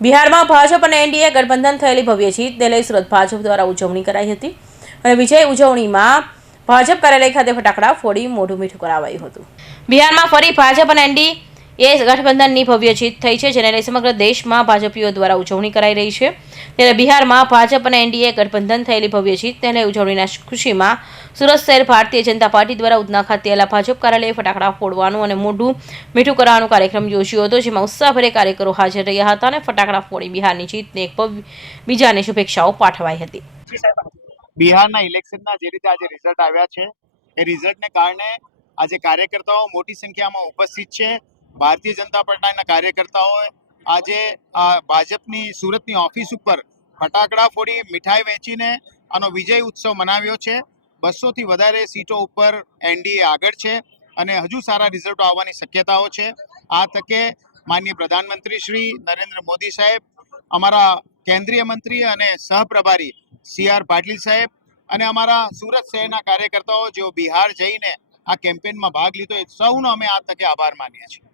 બિહારમાં ભાજપ અને એનડીએ ગઠબંધન થયેલી ભવ્ય જીતને લઈ સુરત ભાજપ દ્વારા ઉજવણી કરાઈ હતી અને વિજય ઉજવણીમાં ભાજપ કાર્યાલય ખાતે ફટાકડા ફોડી મોઢું મીઠું કરાવાયું હતું। બિહારમાં ફરી ભાજપ અને એનડીએ ગઠબંધનની ભવ્ય જીત થઈ છે, જેને લઈ સમગ્ર દેશમાં ભાજપીઓ દ્વારા ઉજવણી કરાઈ રહી છે। ત્યારે બિહારમાં ભાજપ અને એનડીએ ગઠબંધન થયેલી ભવ્ય જીતને લઈ ઉજવણીના ખુશીમાં સુરત શહેર ભારતીય જનતા પાર્ટી દ્વારા ઉધના ખાતે આવેલા ભાજપ કાર્યાલયે ફટાકડા ફોડવાનું અને મોઢું મીઠું કરવાનો કાર્યક્રમ યોજ્યો હતો, જેમાં ઉત્સાહભેર કાર્યકરો હાજર રહ્યા હતા અને ફટાકડા ફોડી બિહારની જીતને બીજાને શુભેચ્છાઓ પાઠવાઈ હતી। બિહારના ઇલેક્શનના જે રીતે આજે રિઝલ્ટ આવ્યા છે એ રિઝલ્ટને કારણે આજે કાર્યકર્તાઓ મોટી સંખ્યામાં ઉપસ્થિત છે। ભારતીય જનતા પાર્ટીના કાર્યકર્તાઓએ આજે ભાજપની સુરતની ઓફિસ ઉપર ફટાકડા ફોડી મીઠાઈ વેચીને આનો વિજય ઉત્સવ મનાવ્યો છે। 200થી વધારે સીટો ઉપર એનડીએ આગળ છે અને હજુ સારા રિઝલ્ટો આવવાની શક્યતાઓ છે। આ તકે માનનીય પ્રધાનમંત્રી શ્રી નરેન્દ્ર મોદી સાહેબ, અમારા કેન્દ્રીય મંત્રી અને સહપ્રભારી CR પાટીલ સાહેબ અને અમારા સુરત શહેરના કાર્યકર્તાઓ જેઓ બિહાર જઈને આ કેમ્પેનમાં ભાગ લીધો, એ સૌનો અમે આ તકે આભાર માનીએ છીએ।